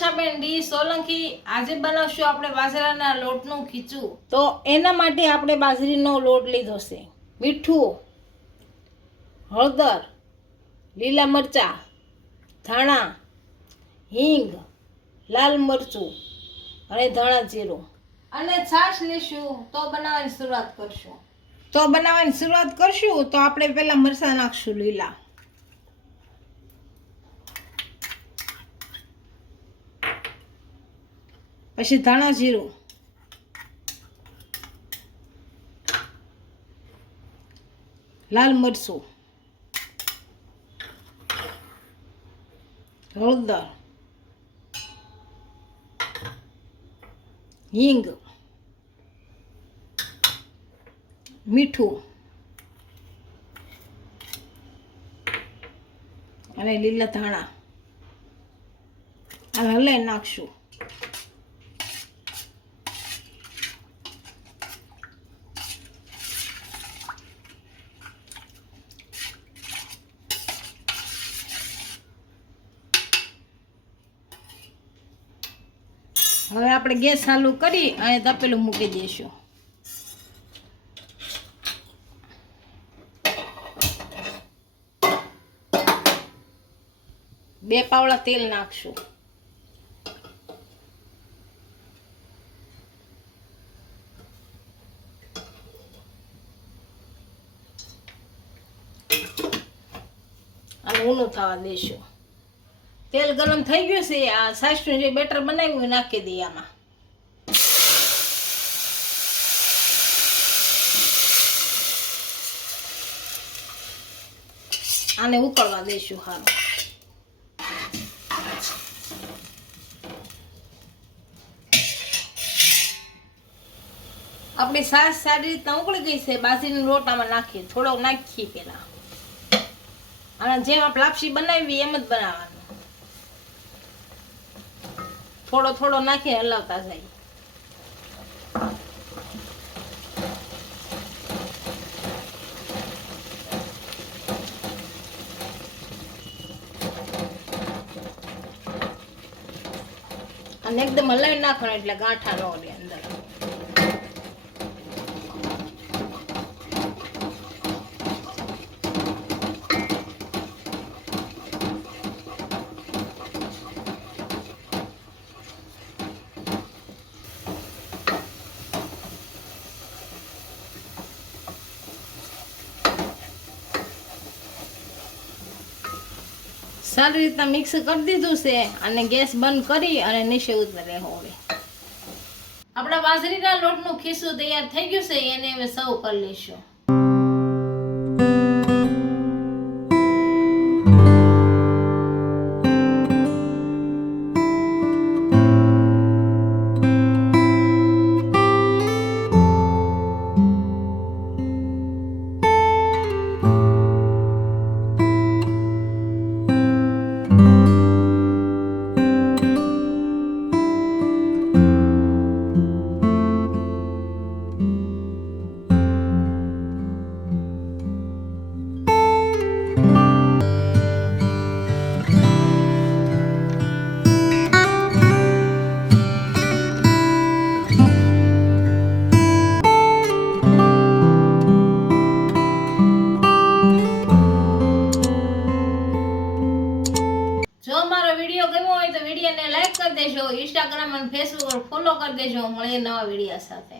વર્ષાબેન D Solanki આજે બનાવશું આપણે બાજરાના લોટનું ખીચું। તો એના માટે આપણે બાજરીનો લોટ લીધો છે, મીઠું, હળદર, લીલા મરચાં, ધાણા, હિંગ, લાલ મરચું અને ધાણા જીરું અને છાશ લેશું। તો બનાવવાની શરૂઆત કરશું તો આપણે પહેલા મરચાં નાખશું લીલા, પછી ધાણા જીરું, લાલ મરચું, હળદર, હિંગ, મીઠું અને લીલા ધાણા આ હલાઈ નાખશું। હવે આપણે ગેસ ચાલુ કરી અને તપેલું મૂકી દઈશું। બે પાવડા તેલ નાખશું, અને ઊનું થવા દઈશું। તેલ ગરમ થઈ ગયું છે, આ છાશનું જે બેટર બનાવ્યું એ નાખી દઈએ આમાં। આને ઉકળવા દઈશું સારું। આપણી છાશ સારી રીતના ઉકળી ગઈ છે, બાજરીનો લોટ આમાં નાખીએ, થોડોક નાખીએ પેલા, અને જેમ આપણે લાપસી બનાવી એમ જ બનાવવાનું, થોડો થોડો નાખી હલાવતા જાય। અને એકદમ હલાવી નાખવાનું એટલે ગાંઠા ન રહે અંદર। સારી રીતના મિક્સ કરી દીધું છે અને ગેસ બંધ કરી અને નીચે ઉતરે। હવે આપણા બાજરીના લોટનું ખીચું તૈયાર થઈ ગયું છે, એને હવે સર્વ કરી લઈશું। જો મારો વિડીયો ગમ્યો હોય તો વિડીયોને લાઈક કરી દેજો, ઇન્સ્ટાગ્રામ અને ફેસબુક પર ફોલો કરી દેજો। મળીએ નવા વિડીયો સાથે।